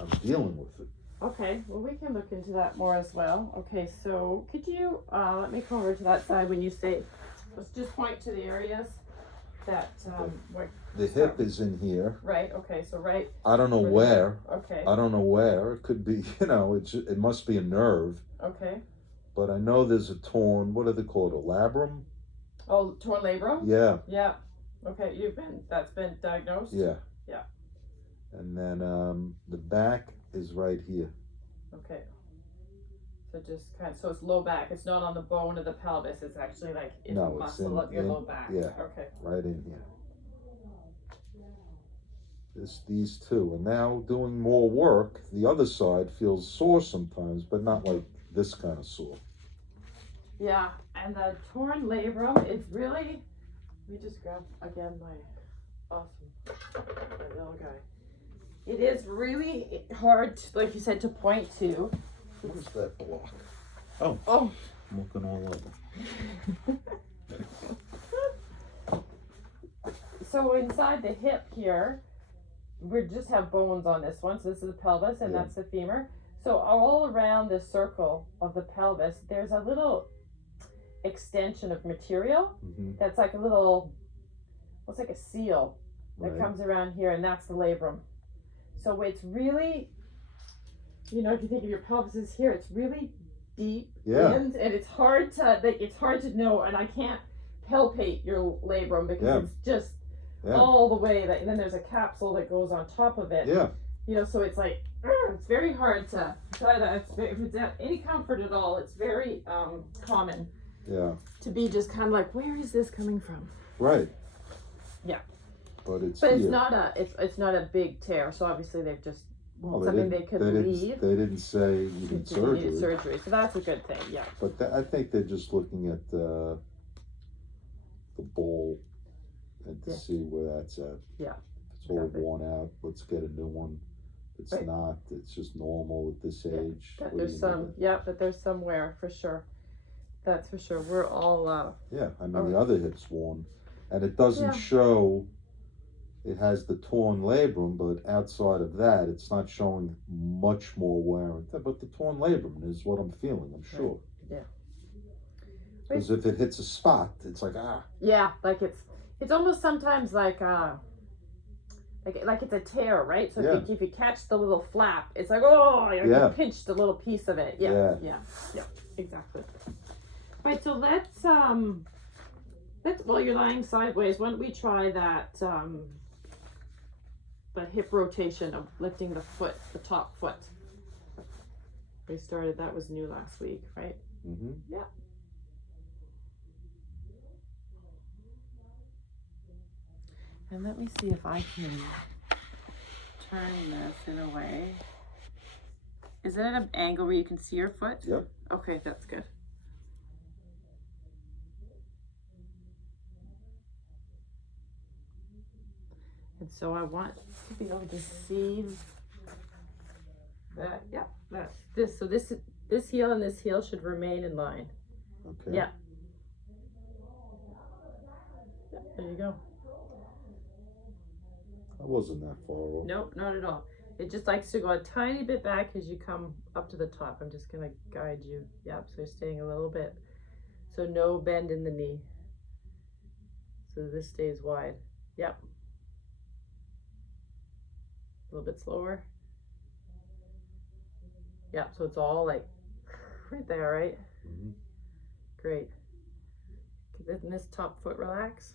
I'm dealing with it. Okay, well, we can look into that more as well. Okay, so could you, let me come over to that side when you say, let's just point to the areas that, what. The hip is in here. Right, okay, so right. I don't know where. Okay. I don't know where. It could be, it must be a nerve. Okay. But I know there's a torn, what do they call it, a labrum? Oh, torn labrum? Yeah. Yeah. Okay, that's been diagnosed? Yeah. Yeah. And then the back is right here. Okay. So just so it's low back. It's not on the bone of the pelvis. It's actually like in the muscle of your low back. Yeah. Okay. Right in here. These two. And now doing more work, the other side feels sore sometimes, but not like this kind of sore. Yeah, and the torn labrum, it's really, let me just grab again my awesome little guy. It is really hard, like you said, to point to. What is that block? Oh. Oh. I'm looking all over. So inside the hip here, we just have bones on this one. So this is the pelvis and that's the femur. So all around this circle of the pelvis, there's a little extension of material that's like a little, looks like a seal that comes around here, and that's the labrum. So it's really, if you think of your pelvis is here, it's really deep and it's hard to know, and I can't palpate your labrum because it's just all the way and then there's a capsule that goes on top of it. So it's like it's very hard to try that. If it's any comfort at all, it's very common to be just kind of like, where is this coming from? Right. Yeah. But it's not a big tear, so obviously they've just something they could leave. They didn't say you need surgery. Needed surgery, so that's a good thing. Yeah. But I think they're just looking at the ball and to see where that's at. Yeah. If it's all worn out, let's get a new one. If it's not, it's just normal at this age. But there's but there's somewhere for sure. That's for sure. We're all yeah, I mean the other hip's worn, and it doesn't show. It has the torn labrum, but outside of that, it's not showing much more wear and tear. But the torn labrum is what I'm feeling, I'm sure. Yeah. Because if it hits a spot, it's like yeah, like it's almost sometimes like it's a tear, right? So if you catch the little flap, it's like you pinched a little piece of it. Yeah, exactly. Right, so let's while you're lying sideways, why don't we try that the hip rotation of lifting the foot, the top foot. We started, that was new last week, right? Yeah. And let me see if I can turn this in a way. Is it at an angle where you can see your foot? Yep. Okay, that's good. And so I want to be able to see that, that's this. So this heel and this heel should remain in line. Okay. Yeah. There you go. That wasn't that far off. Nope, not at all. It just likes to go a tiny bit back as you come up to the top. I'm just gonna guide you. Yep, so you're staying a little bit. So no bend in the knee. So this stays wide. Yep. A little bit slower. Yep, so it's all like right there, right? Great. Can this top foot relax?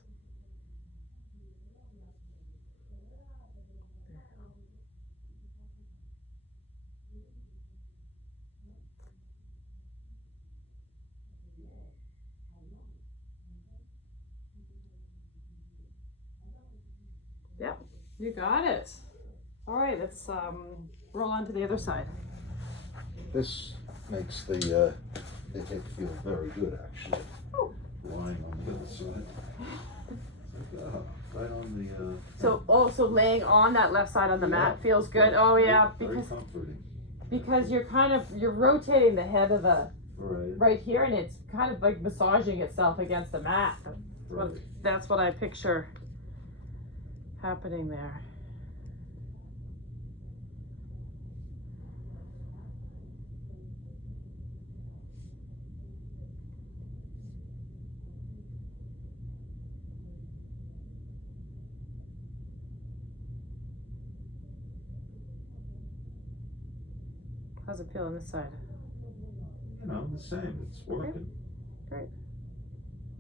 Yep, you got it. All right, let's roll on to the other side. This makes the hip feel very good, actually. Oh. Lying on the other side. Right on the. So laying on that left side on the mat feels good. Oh yeah, very comforting. Because you're rotating the head of the right here, and it's kind of like massaging itself against the mat. That's what I picture happening there. How's it feel on this side? You know, the same, it's working. Great.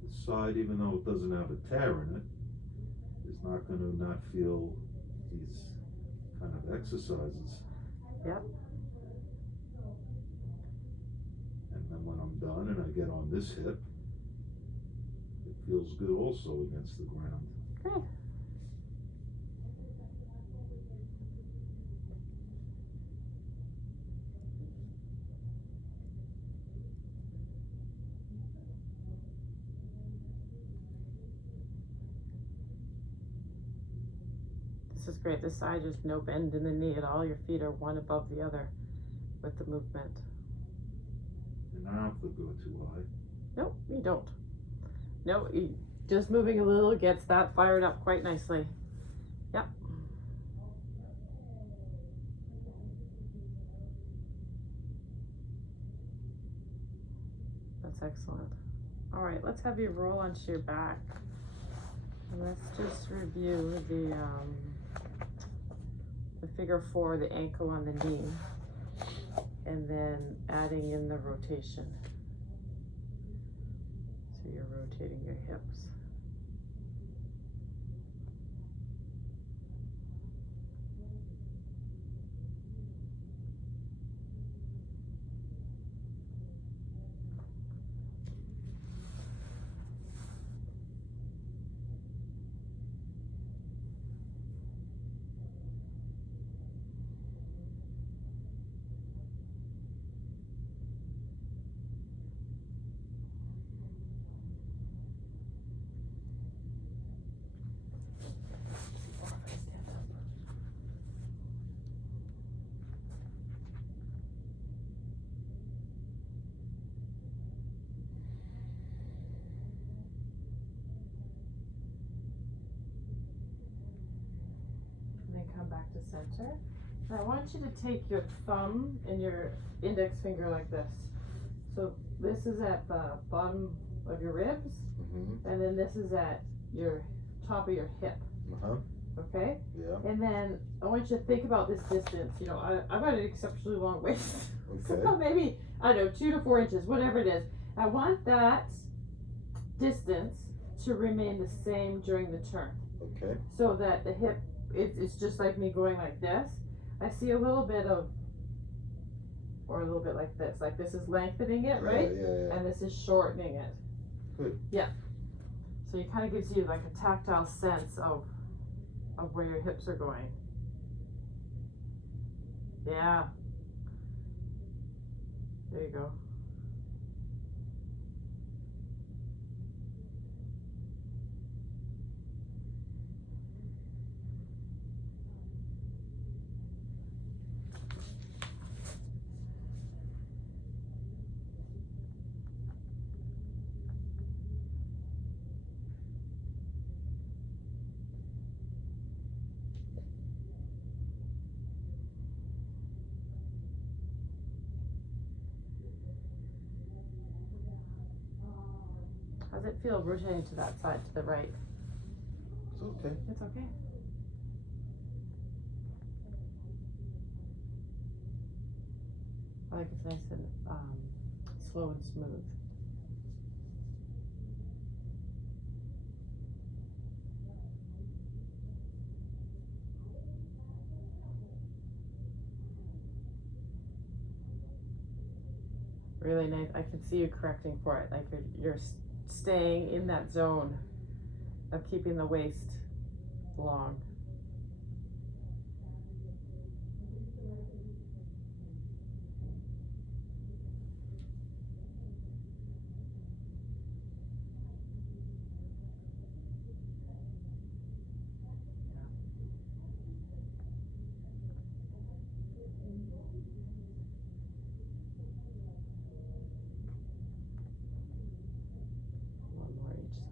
This side, even though it doesn't have a tear in it, is not gonna not feel these kind of exercises. Yep. And then when I'm done and I get on this hip, it feels good also against the ground. Great. This is great. This side, there's no bend in the knee at all. Your feet are one above the other with the movement. And I don't have to go too high. Nope, you don't. No, just moving a little gets that fired up quite nicely. Yep. That's excellent. All right, let's have you roll onto your back. And let's just review the figure 4, the ankle on the knee, and then adding in the rotation. So you're rotating your hips. Come back to center. And I want you to take your thumb and your index finger like this. So this is at the bottom of your ribs, and then this is at your top of your hip. Okay? Yeah. And then I want you to think about this distance. You know, I've got an exceptionally long waist. Okay. So maybe, I don't know, 2 to 4 inches, whatever it is. I want that distance to remain the same during the turn. Okay. So that the hip, it's just like me going like this. I see a little bit of, or a little bit like this. Like this is lengthening it, right? Yeah. And this is shortening it. Good. Yeah. So it kind of gives you like a tactile sense of where your hips are going. Yeah. There you go. How's it feel rotating to that side, to the right? It's okay. It's okay. I like it's nice and slow and smooth. Really nice. I can see you correcting for it. Like you're staying in that zone of keeping the waist long. One more each side.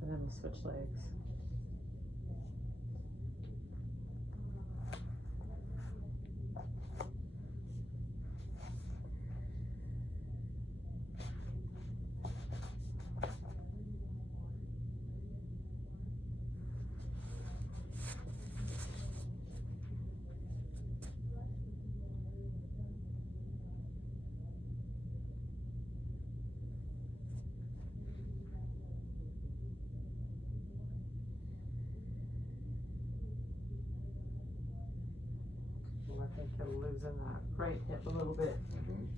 And then we'll switch legs. think you're losing that right hip a little bit.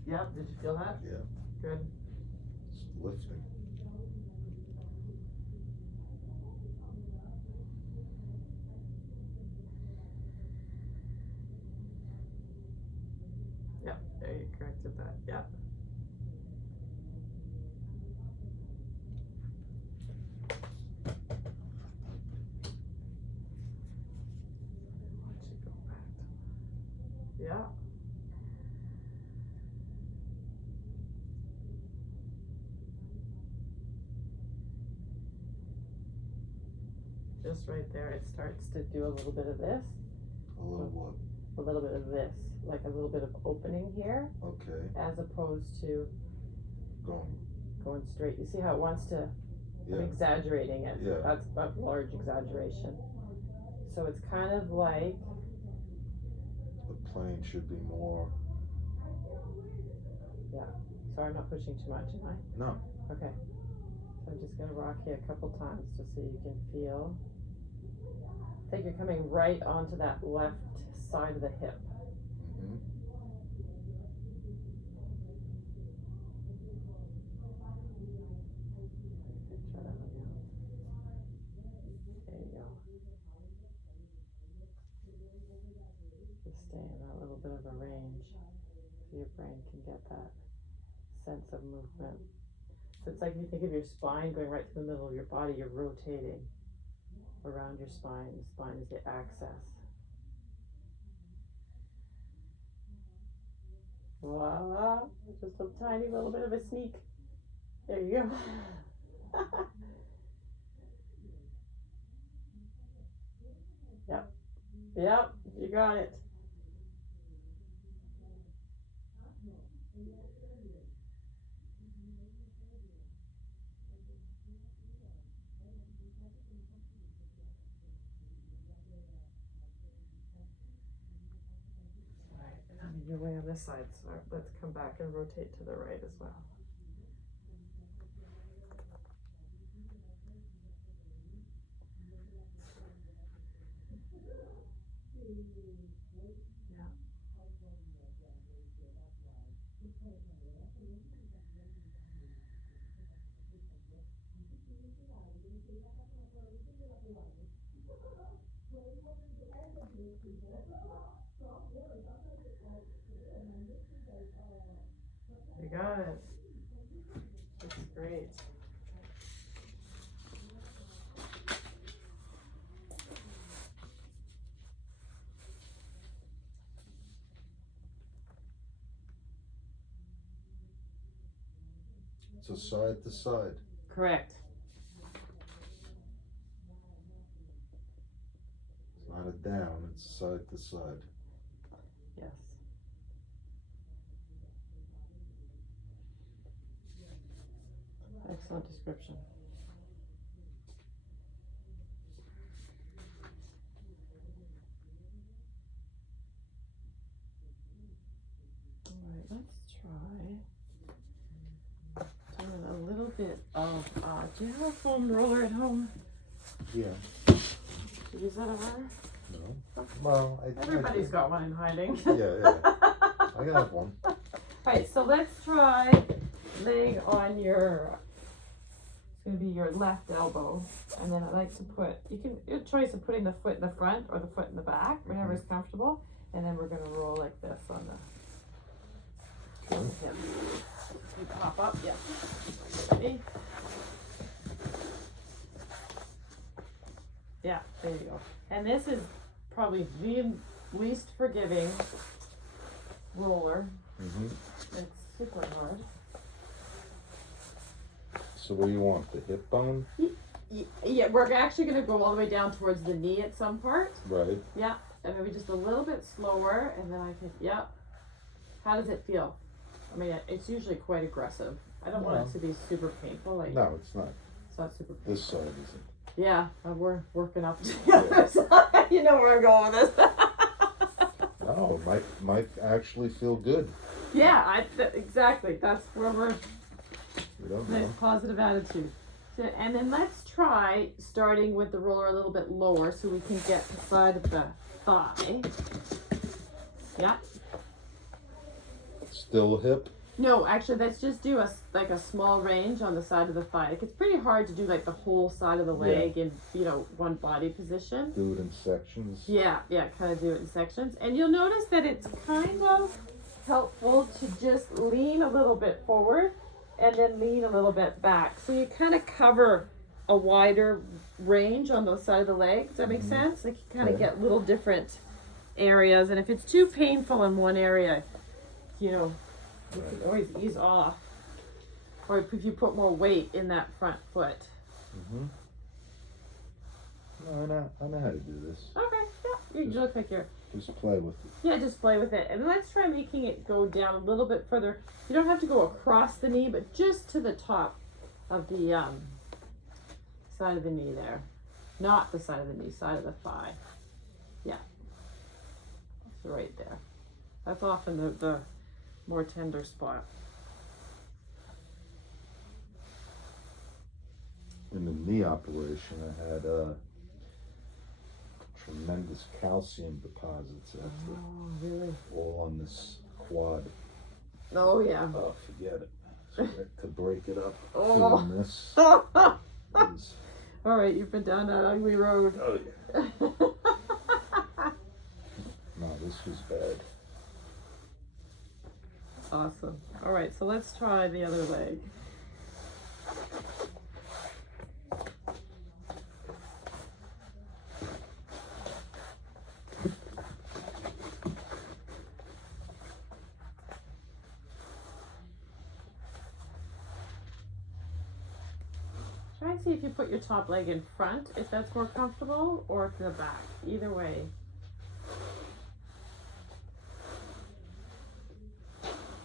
Yep, did you feel that? Yeah. Good. It's lifting. Yep, there you corrected that. Yep. Yeah. Just right there, it starts to do a little bit of this. A little what? A little bit of this, like a little bit of opening here. Okay. As opposed to going straight. You see how it wants to? Yeah. I'm exaggerating it. Yeah. That's a large exaggeration. So it's kind of like the plane should be more. Yeah. Sorry, I'm not pushing too much, am I? No. Okay. So I'm just gonna rock you a couple times just so you can feel. I think you're coming right onto that left side of the hip. Try that one now. There you go. Just stay in that little bit of a range so your brain can get that sense of movement. So it's like if you think of your spine going right through the middle of your body, you're rotating around your spine. The spine is the axis. Voila! Just a tiny little bit of a sneak. There you go. Yep. Yep, you got it. You're way on this side, so let's come back and rotate to the right as well. Yeah. You got it. That's great. It's a side to side. Correct. It's not a down, it's side to side. Yes. Excellent description. All right, let's try doing a little bit of, do you have a foam roller at home? Yeah. Do you use that ever? No. Well, Everybody's got one in hiding. Yeah. I got one. Alright, so let's try laying on your, it's going to be your left elbow, and then I like to put, your choice of putting the foot in the front or the foot in the back, whatever is comfortable, and then we're going to roll like this on the hip. You pop up, yeah. Ready? Yeah, there you go. And this is probably the least forgiving roller. It's super hard. So what do you want? The hip bone? Yeah, we're actually going to go all the way down towards the knee at some part. Right. Yeah, and maybe just a little bit slower, and then I can, yeah. How does it feel? I mean, it's usually quite aggressive. I don't want it to be super painful. Like, no, it's not. It's not super painful. This side isn't. Yeah, we're working up to the other side. You know where I'm going with this. No, it might actually feel good. Yeah, exactly. That's where we're. We don't know. Positive attitude. So, and then let's try starting with the roller a little bit lower so we can get the side of the thigh. Yeah. Still hip? No, actually, let's just do a small range on the side of the thigh. Like, it's pretty hard to do like the whole side of the leg in, you know, one body position. Do it in sections. Yeah, kind of do it in sections. And you'll notice that it's kind of helpful to just lean a little bit forward and then lean a little bit back. So you kind of cover a wider range on the side of the leg. Does that make sense? Like, you kind of get little different areas. And if it's too painful in one area, you know, you can always ease off. Or if you put more weight in that front foot. No, I know how to do this. Okay, yeah. You look like you're... Just play with it. Yeah, just play with it. And let's try making it go down a little bit further. You don't have to go across the knee, but just to the top of the side of the knee there. Not the side of the knee, side of the thigh. Yeah. That's right there. That's often the more tender spot. In the knee operation, I had tremendous calcium deposits after. Oh, really? All on this quad. Oh, yeah. Oh, forget it. So to break it up, Oh. doing this. Is, All right, you've been down that ugly road. oh yeah. No, this was bad. Awesome. All right, so let's try the other leg. Try and see if you put your top leg in front, if that's more comfortable, or to the back. Either way.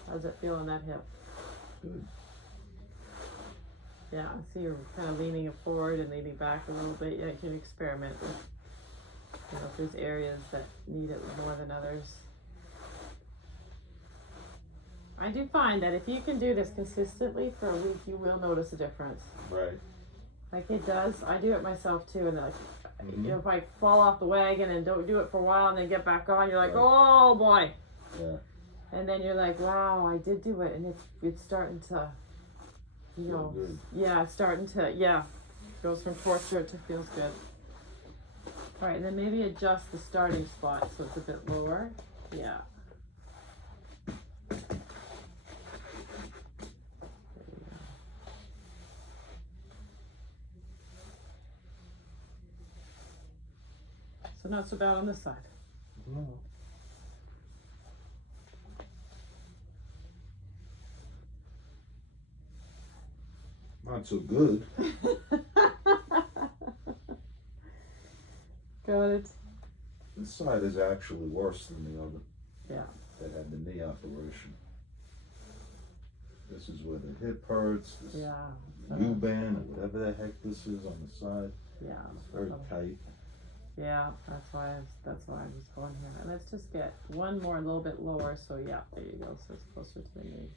How's it feel in that hip? Good. Yeah, I see you're kind of leaning forward and leaning back a little bit. Yeah, you can experiment with, you know, if there's areas that need it more than others. I do find that if you can do this consistently for a week, you will notice a difference. Right. Like it does. I do it myself too, and like, you know, if I fall off the wagon and don't do it for a while and then get back on, you're like, oh boy. Yeah. And then you're like, wow, I did do it, and it's starting to, you know, yeah, it's starting to, yeah, goes from torture to feels good. All right, and then maybe adjust the starting spot so it's a bit lower. Yeah. So not so bad on this side. No. Not so good. Got it. This side is actually worse than the other. Yeah. That had the knee operation. This is where the hip hurts. This U-band or whatever the heck this is on the side. Yeah. It's very tight. Yeah, that's why I was going here. And let's just get one more a little bit lower. So yeah, there you go. So it's closer to the knee.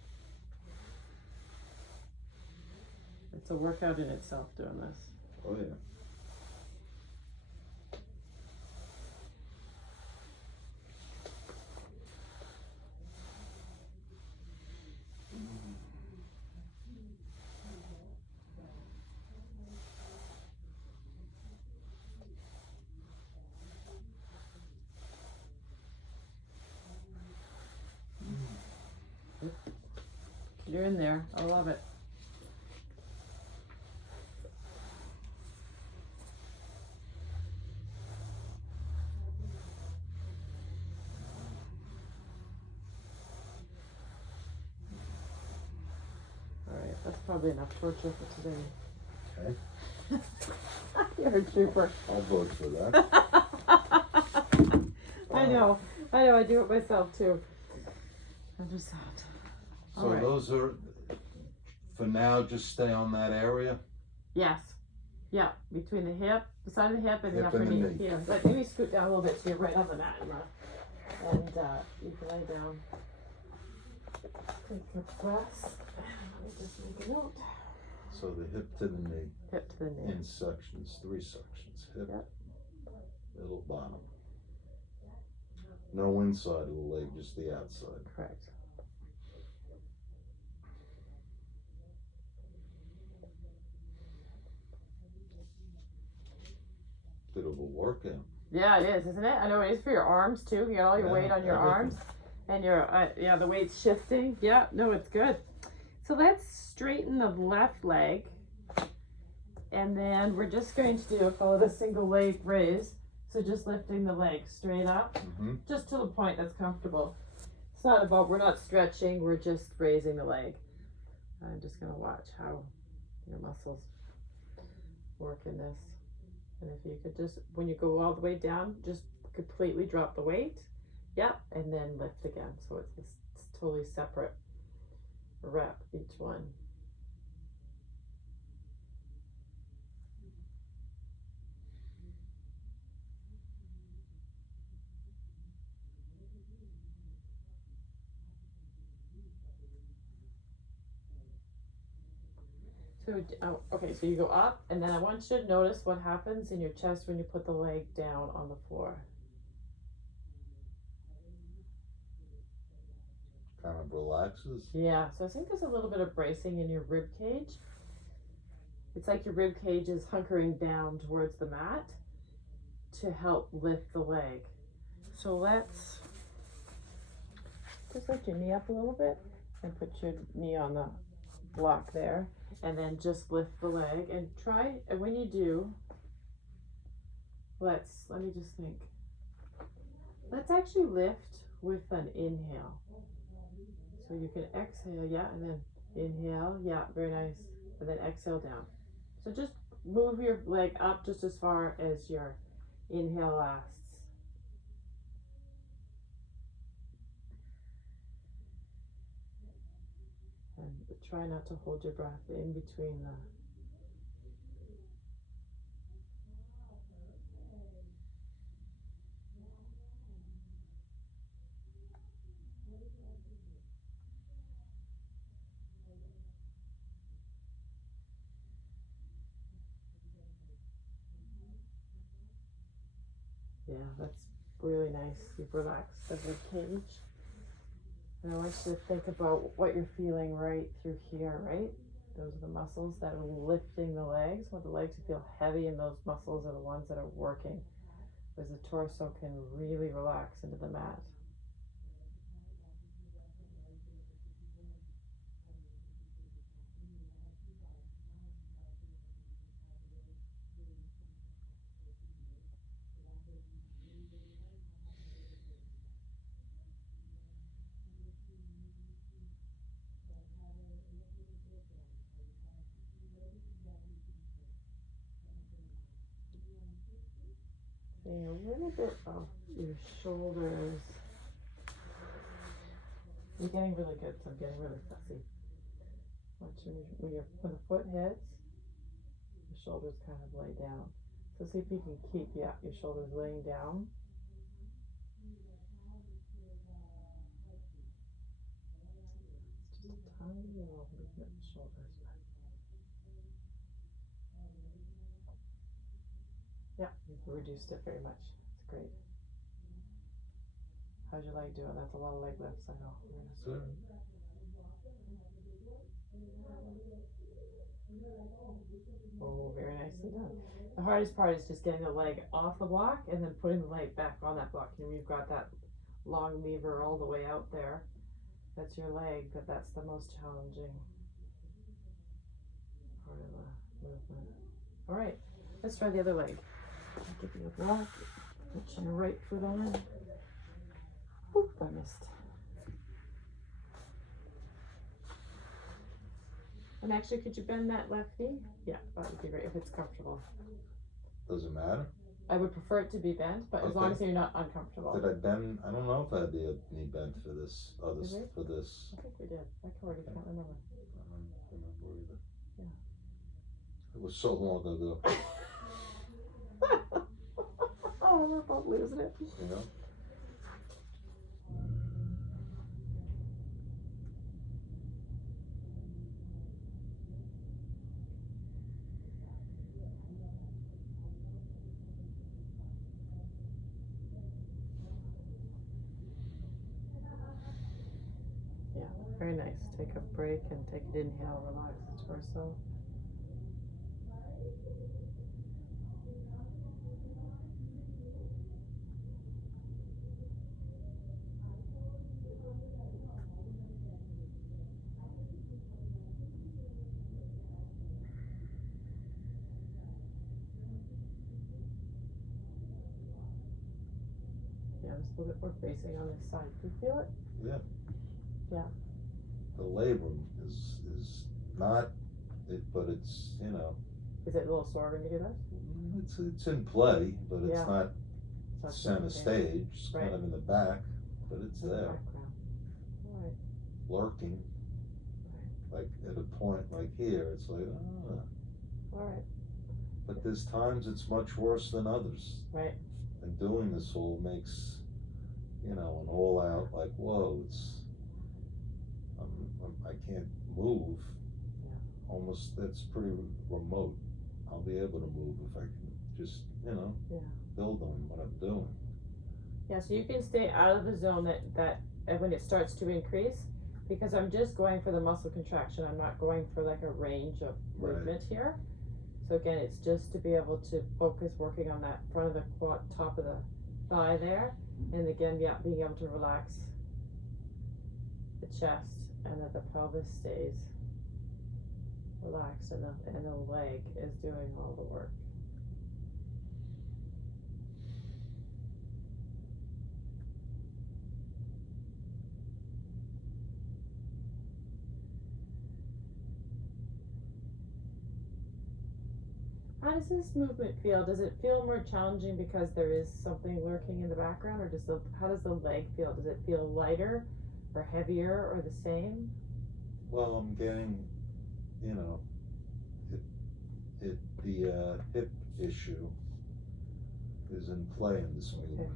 It's a workout in itself doing this. Oh yeah. You're in there. I love it. All right, that's probably enough torture for today. Okay. You're a trooper. I'll vote for that. I know. I do it myself too. Understand. So those are, for now, just stay on that area? Yes. Yeah, between the hip, the side of the hip and the Hip upper and the knee. knee. Yeah, but maybe scoot down a little bit so you're right on the mat and you can lay down. Take a breath. Let me just make a note. So the hip to the knee. Hip to the knee. In sections, 3 sections. Hip, middle, bottom. No inside of the leg, just the outside. Correct. Bit of a workout. Yeah, it is, isn't it? I know it is for your arms too. You got all your weight on your arms, and your yeah, the weight's shifting. Yeah, no, it's good. So let's straighten the left leg, and then we're just going to follow the single leg raise. So just lifting the leg straight up, just to the point that's comfortable. It's not about, we're not stretching, we're just raising the leg. I'm just gonna watch how your muscles work in this. And if you could just, when you go all the way down, just completely drop the weight. Yep, and then lift again. So it's totally separate rep, each one. So, okay, so you go up, and then I want you to notice what happens in your chest when you put the leg down on the floor. Kind of relaxes. Yeah, so I think there's a little bit of bracing in your rib cage. It's like your rib cage is hunkering down towards the mat to help lift the leg. So let's just lift your knee up a little bit and put your knee on the block there, and then just lift the leg and try, and when you do, let me just think. Let's actually lift with an inhale. So you can exhale, yeah, and then inhale, yeah, very nice, and then exhale down. So just move your leg up just as far as your inhale lasts. And try not to hold your breath in between the. Yeah, that's really nice. You've relaxed the rib cage. And I want you to think about what you're feeling right through here, right? Those are the muscles that are lifting the legs. I want the legs to feel heavy, and those muscles are the ones that are working, as the torso can really relax into the mat. Feeling a little bit of your shoulders. You're getting really good, so I'm getting really fussy. Watch when the foot hits, the shoulders kind of lay down. So see if you can keep, your shoulders laying down. Just a tiny little movement in the shoulders. Yeah, you've reduced it very much. It's great. How's your leg doing? That's a lot of leg lifts, I know. Good. Oh, very nicely done. The hardest part is just getting the leg off the block and then putting the leg back on that block. You know, you've got that long lever all the way out there. That's your leg, but that's the most challenging part of the movement. All right, let's try the other leg. I'll give you a block. Put your right foot on. Oop, I missed. And actually, could you bend that left knee? Yeah, that would be great if it's comfortable. Doesn't matter. I would prefer it to be bent, but as long as you're not uncomfortable. Did I bend? I don't know if I had the knee bent for this. For this. I think we did. I already can't remember. I don't remember either. Yeah. It was so long ago. Oh, we're both losing it. You know? Very nice. Take a break and take an inhale, relax the torso. Yeah, just a little bit more bracing on this side. Do you feel it? Yeah. Yeah. The labrum is not it, but it's, you know. Is it a little sore when you do that? It's in play, but it's Yeah. not It's not center sitting stage. It's Right. kind of in the back, but it's in the there, background. All right. lurking. Like at a point like here, it's like, All right. But there's times it's much worse than others. Right. And doing this all makes, you know, an all out like, whoa, it's, I can't move. Yeah. Almost, that's pretty remote. I'll be able to move if I can just, you know, Yeah. build on what I'm doing. Yeah, so you can stay out of the zone that when it starts to increase, because I'm just going for the muscle contraction. I'm not going for like a range of movement here. So again, it's just to be able to focus working on that front of the quad, top of the thigh there. And again, yeah, being able to relax the chest and that the pelvis stays relaxed and the leg is doing all the work. How does this movement feel? Does it feel more challenging because there is something lurking in the background, or how does the leg feel? Does it feel lighter or heavier or the same? Well, I'm getting, you know, the hip issue is in play in this movement.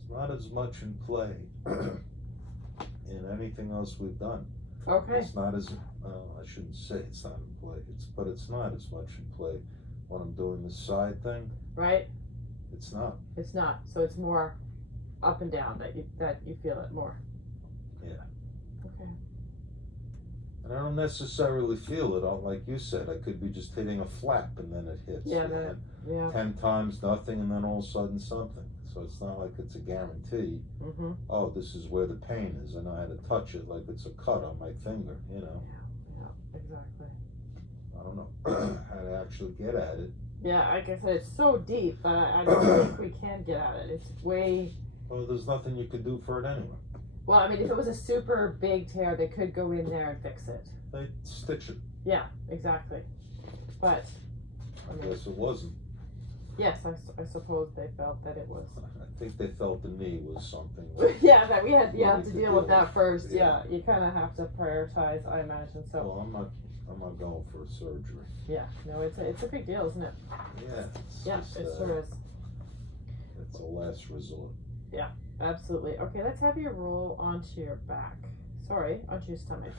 It's not as much in play in anything else we've done. Okay. It's not as, I shouldn't say it's not in play, but it's not as much in play when I'm doing the side thing. Right. It's not. It's not. So it's more up and down that you feel it more. Yeah. Okay. And I don't necessarily feel it, like you said. I could be just hitting a flap and then it hits. Yeah. Yeah. 10 times nothing and then all of a sudden something. So it's not like it's a guarantee. Mm-hmm. Oh, this is where the pain is, and I had to touch it like it's a cut on my finger, you know. Yeah, exactly. I don't know how to actually get at it. Yeah, like I said, it's so deep, but I don't think we can get at it. It's way. Well, there's nothing you can do for it anyway. Well, I mean, if it was a super big tear, they could go in there and fix it. They stitch it. Yeah, exactly. But I guess it wasn't. yes, I suppose they felt that it was. I think they felt the knee was something. Yeah, that we had We to could deal with that first. Yeah. Yeah, you kind of have to prioritize, I imagine. So. Well, I'm not going for surgery. Yeah, no, it's a big deal, isn't it? Yeah. Yeah, Just, it sure is. It's a last resort. Absolutely. Okay, let's have you roll onto your back. Sorry, onto your stomach.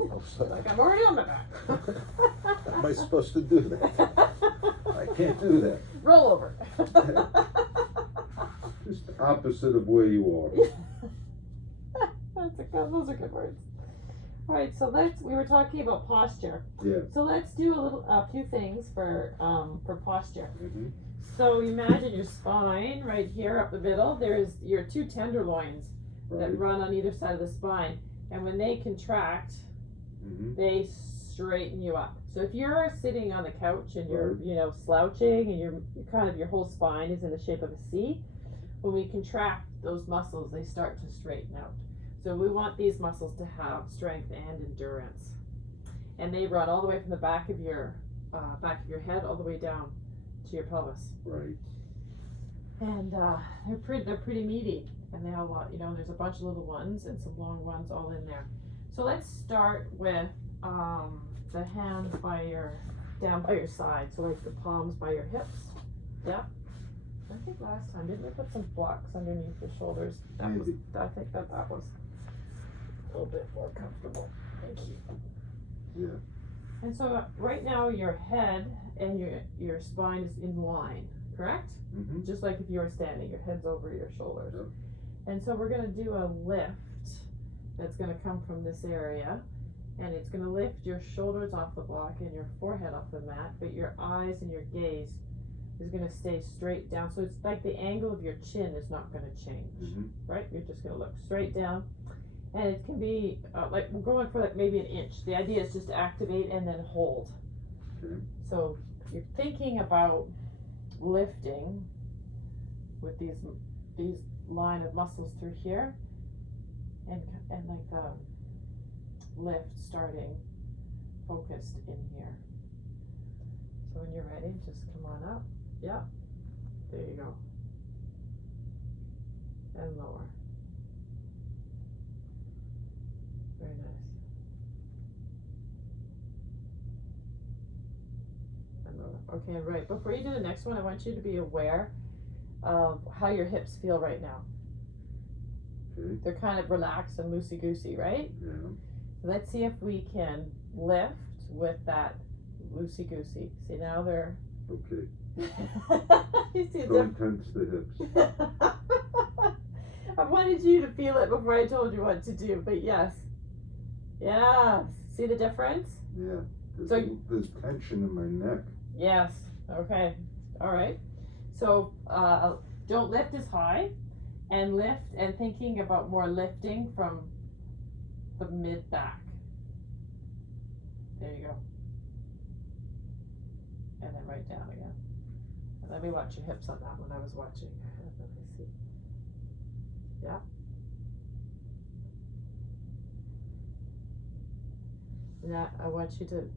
Oh, sorry. Like I'm already on my back. How am I supposed to do that? I can't do that. Roll over. Just opposite of where you are. Those are good words. All right, so we were talking about posture. Yeah. So let's do a few things for posture. Mm-hmm. So imagine your spine right here up the middle. There's your two tenderloins that run on either side of the spine, and when they contract, they straighten you up. So if you're sitting on the couch and you're slouching and your whole spine is in the shape of a C, when we contract those muscles, they start to straighten out. So we want these muscles to have strength and endurance, and they run all the way from the back of your head all the way down to your pelvis. Right. And they're pretty meaty, and they have a lot. There's a bunch of little ones and some long ones all in there. So let's start with the hands down by your side, so like the palms by your hips. Yeah. I think last time didn't we put some blocks underneath your shoulders? I think that was a little bit more comfortable. Thank you. Yeah. And so right now your head and your spine is in line, correct? Mm-hmm. Just like if you were standing, your head's over your shoulders. Yep. And so we're gonna do a lift that's gonna come from this area, and it's gonna lift your shoulders off the block and your forehead off the mat, but your eyes and your gaze is gonna stay straight down. So it's like the angle of your chin is not gonna change, right? You're just gonna look straight down, and it can be like we're going for like maybe an inch. The idea is just to activate and then hold. Okay. So you're thinking about lifting with these line of muscles through here, and like the lift starting focused in here. So when you're ready, just come on up. Yep. There you go. And lower. Very nice. And lower. Okay, and right before you do the next one, I want you to be aware of how your hips feel right now. Okay. They're kind of relaxed and loosey-goosey, right? Yeah. Let's see if we can lift with that loosey-goosey. See, now they're... Okay. You see Don't tense the hips. I wanted you to feel it before I told you what to do, but yes. Yes. See the difference? Yeah. There's tension in my neck. Yes. Okay. All right. So don't lift as high, and lift and thinking about more lifting from the mid back. There you go. And then right down again. And let me watch your hips on that one. I was watching. Let me see. Yeah. Now I want you to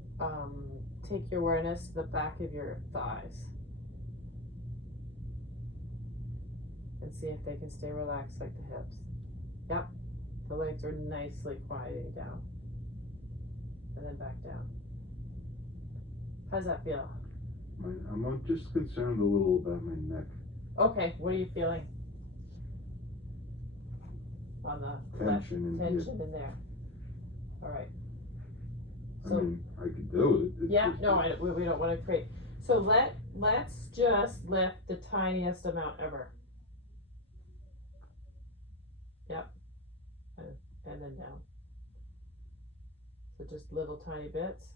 take your awareness to the back of your thighs. And see if they can stay relaxed like the hips. Yep. The legs are nicely quieting down. And then back down. How's that feel? I'm just concerned a little about my neck. Okay, what are you feeling? On the Tension left, in tension here. in there. All right. I So, mean, I could do it. It's yeah, just no, we don't want to create. So let's just lift the tiniest amount ever. Yep. And then down. So just little tiny bits.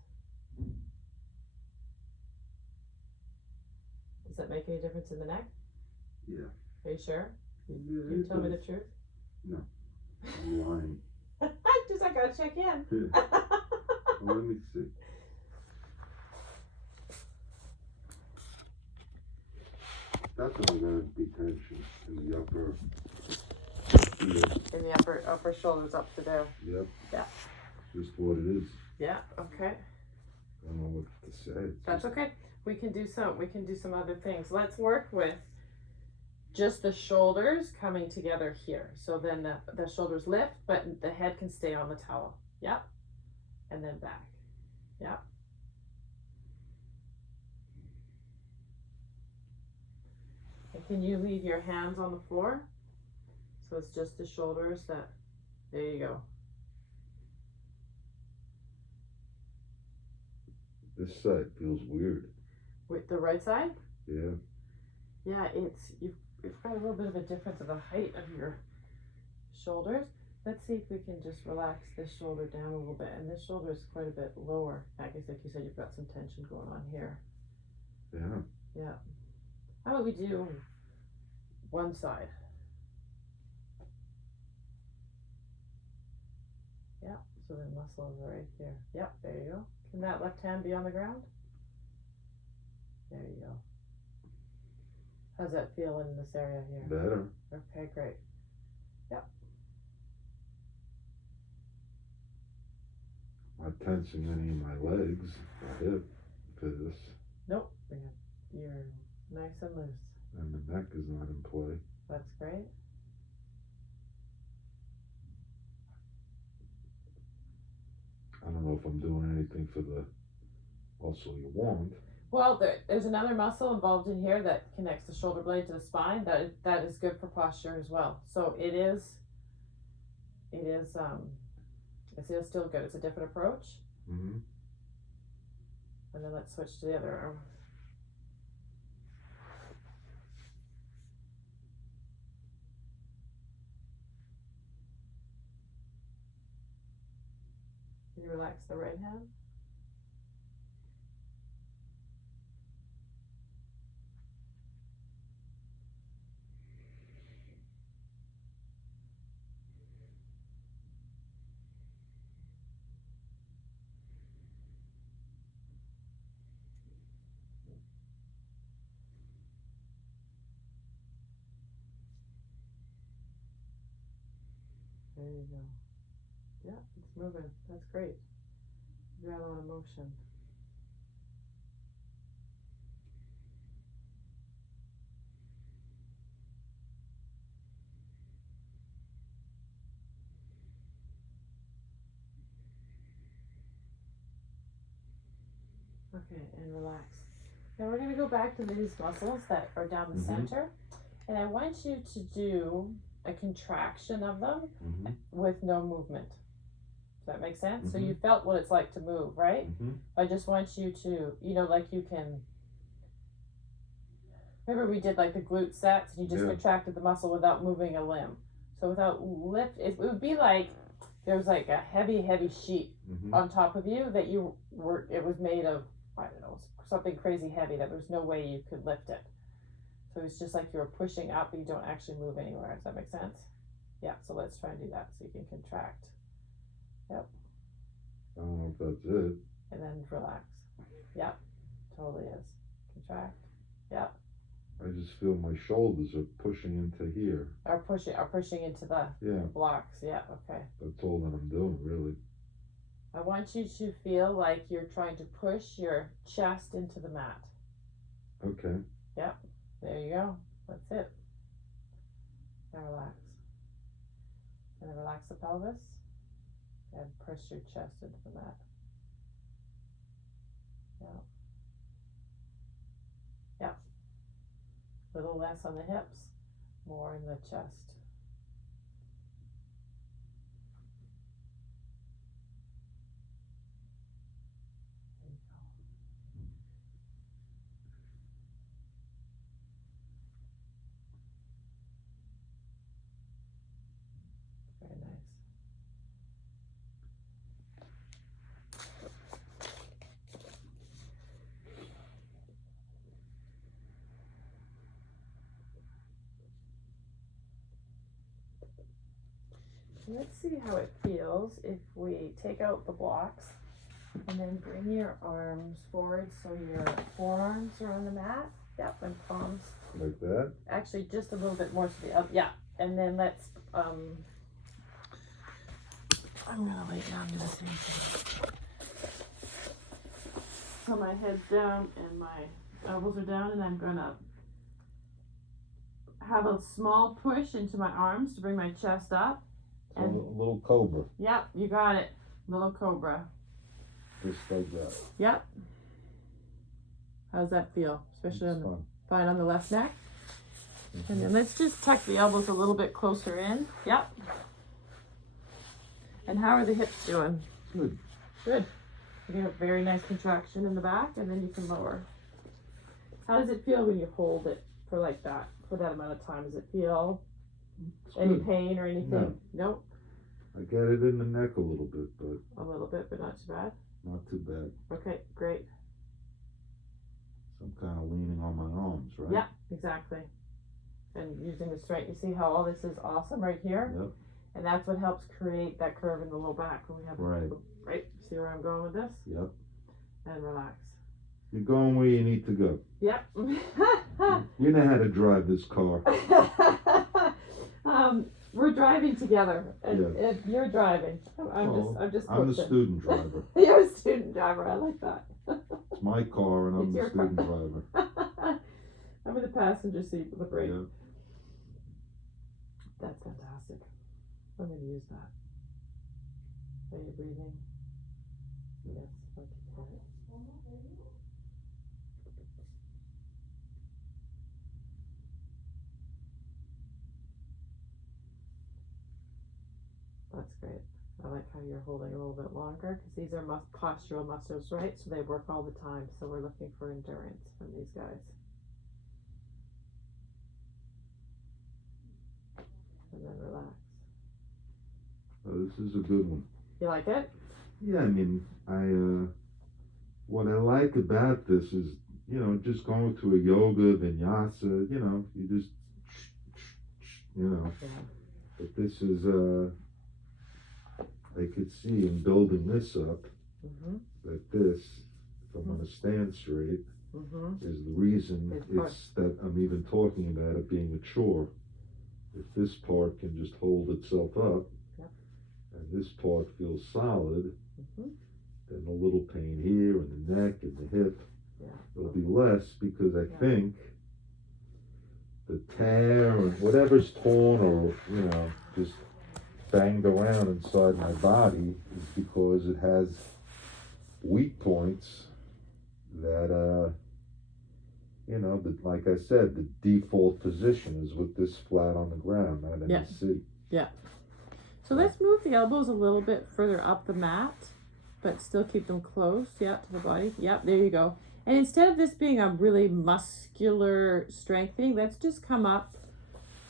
Does that make any difference in the neck? Yeah. Are you sure? Yeah, Can you tell me the truth? No. I'm lying. I gotta check in. Yeah. Well, let me see. Definitely gonna be tension in the upper. Yeah. In the upper shoulders up to there. Yep. Yeah. Just what it is. Yeah. Okay. I don't know what to say. That's okay. We can do some other things. Let's work with just the shoulders coming together here. So then the shoulders lift, but the head can stay on the towel. Yep. And then back. Yep. And can you leave your hands on the floor? So it's just the shoulders that, there you go. This side feels weird. With the right side? Yeah. Yeah, you've got a little bit of a difference of the height of your shoulders. Let's see if we can just relax this shoulder down a little bit. And this shoulder is quite a bit lower. I guess like you said, you've got some tension going on here. Yeah. Yeah. How about we do one side? Yeah, so the muscles are right here. Yep, there you go. Can that left hand be on the ground? There you go. How's that feel in this area here? Better. Okay, great. Yep. Not tensing any of my legs, my hip, for this. Nope. You're nice and loose. And the neck is not in play. That's great. I don't know if I'm doing anything for the muscle you want. Well, there's another muscle involved in here that connects the shoulder blade to the spine. That is good for posture as well. So it is still good. It's a different approach. Mm-hmm. And then let's switch to the other arm. Can you relax the right hand? There you go. Yeah, it's moving. That's great. You got a lot of motion. Okay, and relax. Now we're going to go back to these muscles that are down the center, and I want you to do a contraction of them with no movement. Does that make sense? So you felt what it's like to move, right? I just want you to, you know, like you can, remember we did like the glute sets and you just contracted the muscle without moving a limb. So without lift, it would be like there was like a heavy sheet on top of you that you were, it was made of, I don't know, something crazy heavy that there's no way you could lift it. So it's just like you're pushing up, but you don't actually move anywhere. Does that make sense? Yeah, so let's try and do that so you can contract. Yep. I don't know if that's it. And then relax. Yep, totally is. Contract. Yep. I just feel my shoulders are pushing into here. Are pushing into the blocks. Yeah, okay. That's all that I'm doing, really. I want you to feel like you're trying to push your chest into the mat. Okay. Yep. There you go. That's it. Now relax. And then relax the pelvis. And press your chest into the mat. Yep. Yep. A little less on the hips, more in the chest. Very nice. Let's see how it feels if we take out the blocks and then bring your arms forward so your forearms are on the mat. Yep, and palms. Like that? Actually, just a little bit more to the up. Yeah, and then let's. I'm gonna lay down do the same thing. So my head's down and my elbows are down, and I'm gonna have a small push into my arms to bring my chest up. So and a little cobra. Yep, you got it. Little cobra. Just like that. Yep. How's that feel? Especially on the left neck. And then let's just tuck the elbows a little bit closer in. Yep. And how are the hips doing? Good. Good. You have a very nice contraction in the back, and then you can lower. How does it feel when you hold it for like that, for that amount of time? Does it feel any pain or anything? No. Nope. I get it in the neck a little bit, but... A little bit, but not too bad? Not too bad. Okay, great. So I'm kind of leaning on my arms, right? Yeah, exactly. And using the strength. You see how all this is awesome right here? Yep. And that's what helps create that curve in the low back when we have right. See where I'm going with this? Yep. And relax. You're going where you need to go. Yep. You know how to drive this car. We're driving together, and you're driving. I'm just. I'm the student driver. You're a student driver. I like that. It's my car, and I'm the student driver. I'm in the passenger seat with the brake. Yeah. That's fantastic. I'm going to use that. Are you breathing? Yes. Okay. That's great. I like how you're holding a little bit longer because these are postural muscles, right? So they work all the time. So we're looking for endurance from these guys. And then relax. Oh, this is a good one. You like it? Yeah, I mean, what I like about this is, just going to a yoga, vinyasa, you just, Yeah. but this is, I could see in building this up, Mm-hmm. that this, if I'm gonna stand straight, is the reason it's that I'm even talking about it being a chore. If this part can just hold itself up, yep, and this part feels solid, mm-hmm, then a little pain here in the neck and the hip, yeah, will be less, because I yeah, think the tear or whatever's torn or, just banged around inside my body is because it has weak points that, like I said, the default position is with this flat on the ground, not in yeah, the seat. yeah. So let's move the elbows a little bit further up the mat, but still keep them close, yeah, to the body. Yep, there you go. And instead of this being a really muscular strengthening, let's just come up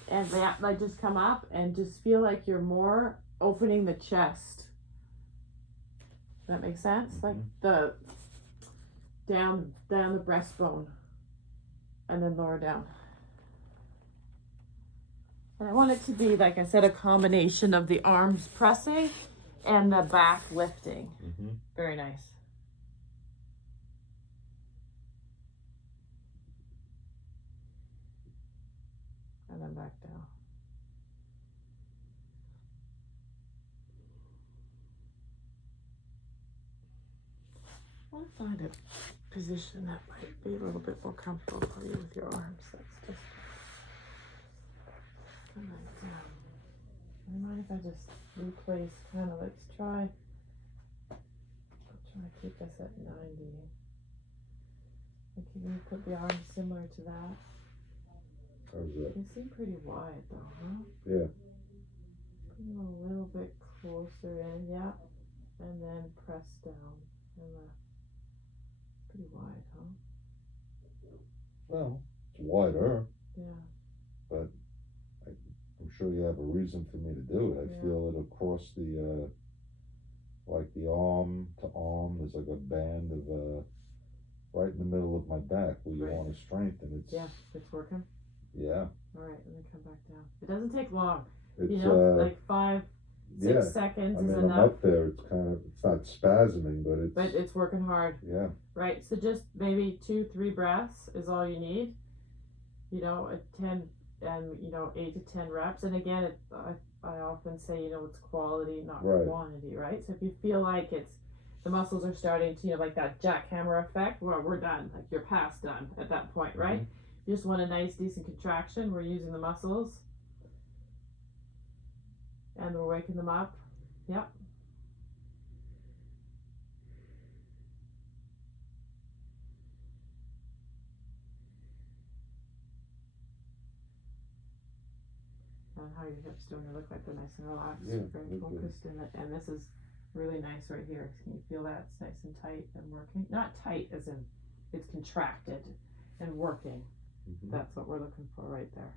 and like just come up and just feel like you're more opening the chest. Does that make sense? Mm-hmm. Like the down the breastbone and then lower down. And I want it to be, like I said, a combination of the arms pressing and the back lifting. Mm-hmm. Very nice. And then back down. I want to find a position that might be a little bit more comfortable for you with your arms. That's just kind of down. Do you mind if I just replace let's try. I'll try to keep this at 90. Can you put the arms similar to that? How's that? They seem pretty wide though, huh? Yeah. Put them a little bit closer in, yeah. And then press down and left. Pretty wide, huh? Well, it's wider, Yeah. but I'm sure you have a reason for me to do it. I feel it across the, like the arm to arm, there's like a band of, right in the middle of my back where you want to strengthen. It's working. Yeah. All right, and then come back down. It doesn't take long. It's like 5-6 seconds is enough. I'm up there. It's not spasming, but it's working hard. Yeah. Right. So just maybe 2-3 breaths is all you need. A 10 and 8 to 10 reps. And again, I often say it's quality, not quantity. Right. So if you feel like the muscles are starting to like that jackhammer effect, well, we're done. Like you're past done at that point, right? Mm-hmm. You just want a nice, decent contraction. We're using the muscles. And we're waking them up. Yep. And how your hips doing? They look like they're nice and relaxed. Yeah, very focused in it. And this is really nice right here. Can you feel that? It's nice and tight and working. Not tight as in it's contracted and working. Mm-hmm. That's what we're looking for right there.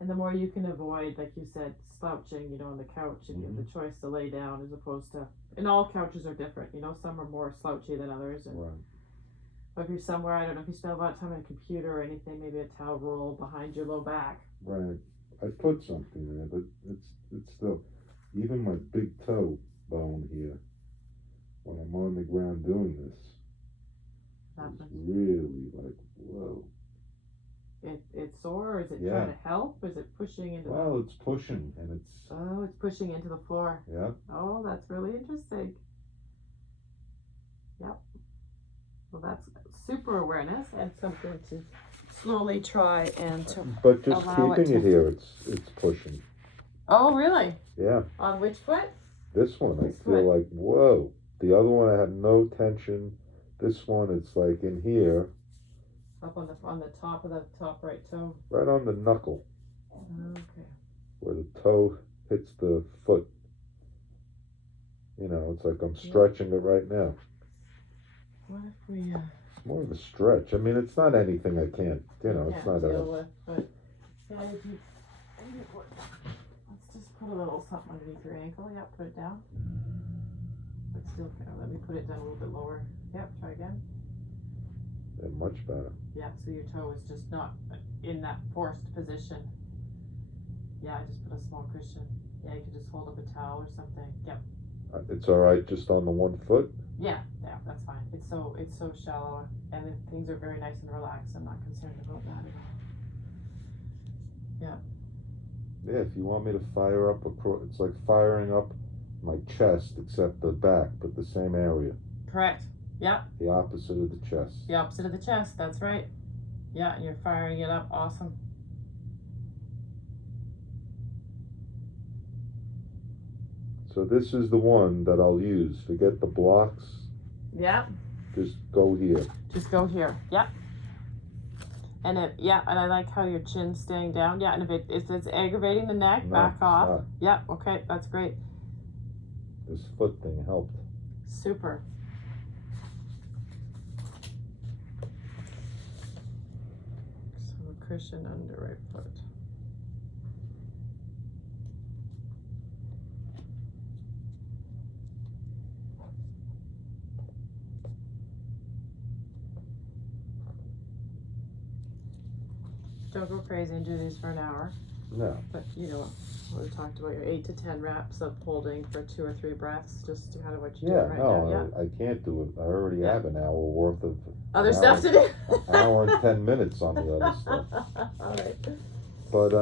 And the more you can avoid, like you said, slouching, on the couch, if you have the choice to lay down as opposed to, and all couches are different, some are more slouchy than others. And but if you're somewhere, I don't know if you spend a lot of time on a computer or anything, maybe a towel roll behind your low back. Right. I put something there, but it's still, even my big toe bone here, when I'm on the ground doing this, it's really like, whoa. It's sore, or is it trying to help? Is it pushing into it's pushing, and it's... Oh, it's pushing into the floor. Yeah. Oh, that's really interesting. Yep. Well, that's super awareness and something to slowly try and to But just keeping it here, it's pushing. Oh, really? Yeah. On which foot? This one, I feel like, whoa. The other one, I have no tension. This one, it's like in here. Up on the top of the top right toe. Right on the knuckle. Okay. Where the toe hits the foot. It's like I'm stretching it right now. What if we... It's more of a stretch. I mean, it's not anything I can't, it's not deal with, but... Yeah, let's Just put a little something underneath your ankle. Yep, put it down. But still, let me put it down a little bit lower. Yep, try again. Yeah, much better. Yeah, so your toe is just not in that forced position. Yeah, I just put a small cushion. Yeah, you can just hold up a towel or something. Yep. It's all right just on the 1 foot? Yeah, that's fine. It's so shallow, and things are very nice and relaxed. I'm not concerned about that at all. Yeah, if you want me to fire up it's like firing up my chest, except the back, but the same area. Correct. Yeah. The opposite of the chest. The opposite of the chest. That's right. Yeah, and you're firing it up. Awesome. So this is the one that I'll use. Forget the blocks. Yeah. Just go here. Just go here. Yep. And and I like how your chin's staying down. Yeah, and if it's aggravating the neck, No, back it's off. not. Yep, okay, that's great. This foot thing helped. Super. So a cushion under right foot. Don't go crazy and do these for an hour. No. But we talked about your 8 to 10 reps of holding for 2 or 3 breaths, just kind of what you're doing right now. Yeah. I can't do it. I already have an hour worth of Other stuff to do. An hour and 10 minutes on the other stuff. All right. But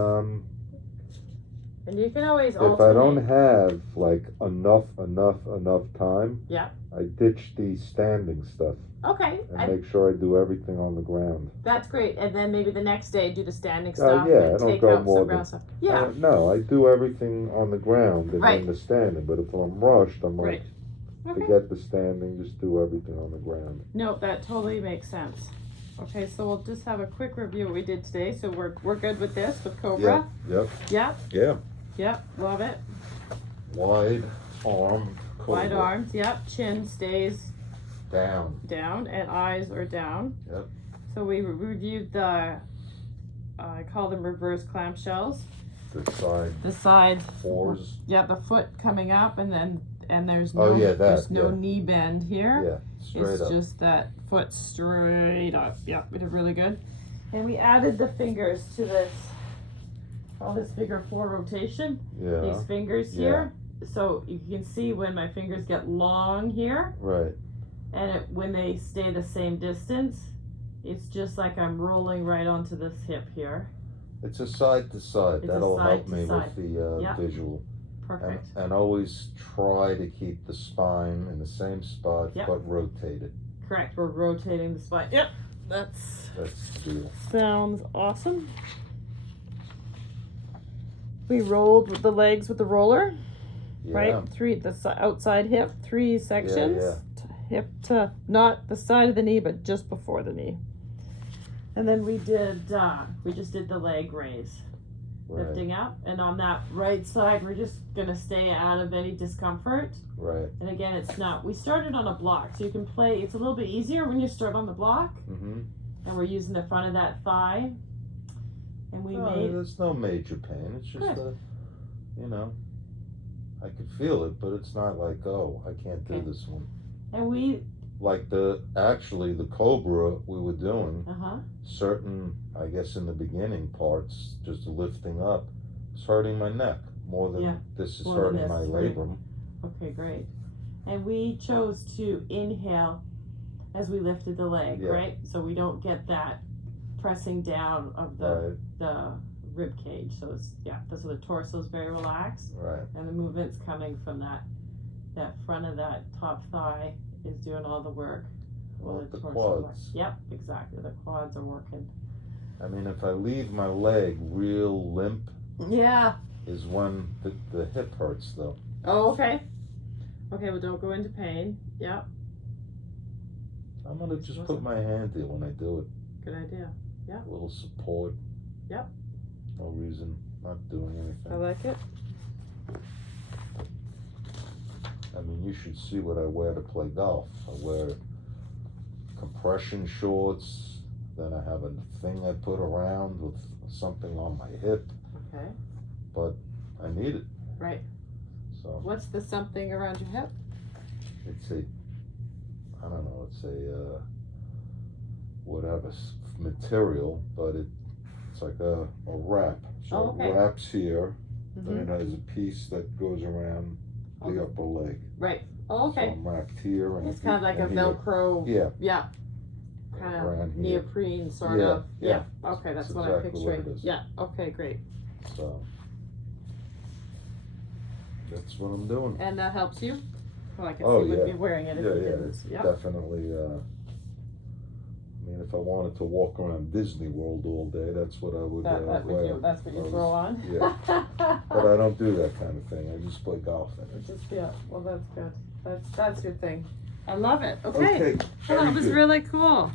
and you can always if alternate. I don't have like enough time, Yeah. I ditch the standing stuff Okay. and make sure I do everything on the ground. That's great. And then maybe the next day do the standing Yeah, stuff I and don't take go out more some than- ground stuff. Yeah. No, I do everything on the ground and Right. then the standing. But if I'm rushed, I'm Right. like, Okay. forget the standing, just do everything on the ground. No, that totally makes sense. Okay, so we'll just have a quick review of what we did today. So we're good with this, with Cobra? Yep. Yeah. Yeah. Love it. Wide arm. Wide arms, yep. Chin stays Down. and eyes are down. Yep. So we reviewed the, I call them reverse clamshells. The side The fours. Yeah, the foot coming up and there's no, Oh, yeah, there's no yeah. knee bend here. Yeah, straight It's up. just that foot straight up. Yep, we did really good. And we added the fingers to this, all this figure 4 rotation. Yeah. These fingers here. So you can see when my fingers get long here, Right. and when they stay the same distance, it's just like I'm rolling right onto this hip here. It's a side to side. It's a That'll side help to me side. with the Yeah. visual. Perfect. And always try to keep the spine in the same spot, Yep. but rotate it. Correct. We're rotating the spine. Yep. That's That's the deal. sounds awesome. We rolled with the legs with the roller, Yeah. right? Outside hip, 3 sections. Yeah. Hip to not the side of the knee, but just before the knee. And then we just did the leg raise, Right. lifting up, and on that right side, we're just gonna stay out of any discomfort. Right. And again, we started on a block, so you can play. It's a little bit easier when you start on the block, Mm-hmm. and we're using the front of that thigh. And we made There's no major pain. It's just Good. I could feel it, but it's not like, oh, I can't do Okay. this one. and we Like the Cobra we were doing, uh-huh. certain, I guess in the beginning parts, just lifting up, it's hurting my neck more than this is more than hurting this, my right. labrum. Okay, great. And we chose to inhale as we lifted the leg, Yeah. right? So we don't get that pressing down of the rib cage. So so the torso is very relaxed, Right. and the movement's coming from that front of that top thigh is doing all the work. Well, while the torso quads. Yep, exactly. The quads are working. I mean, if I leave my leg real limp, Yeah. is when the hip hurts, though. Oh, okay. Okay, well, don't go into pain. Yep. I'm gonna just put my hand here when I do it. Good idea. A little support. Yep. No reason, not doing anything. I like it. I mean, you should see what I wear to play golf. I wear compression shorts, then I have a thing I put around with something on my hip, Okay. but I need it. Right. So What's the something around your hip? it's a, I don't know, it's a whatever material, but it's like a wrap. So Oh, okay. it wraps here, Mm-hmm. then it has a piece that goes around the upper leg. Right. Oh, okay. So I'm wrapped here and It's kind of like a and here. Velcro. Yeah. Yeah. Kind Around of here. neoprene sort Yeah, of. yeah. Okay, that's That's what exactly I'm picturing. what it is. Yeah. Okay, great. So that's what I'm doing. And that helps you? Well, I guess Oh, you wouldn't yeah. be wearing it if Yeah, you yeah, didn't. it's Yeah. definitely. I mean, if I wanted to walk around Disney World all day, that's what I would wear. That's what you throw on? Yeah. But I don't do that kind of thing. I just play golf in it. Just, yeah, well, that's good. That's your thing. I love it. Okay. Okay. Well, very that was good. really cool.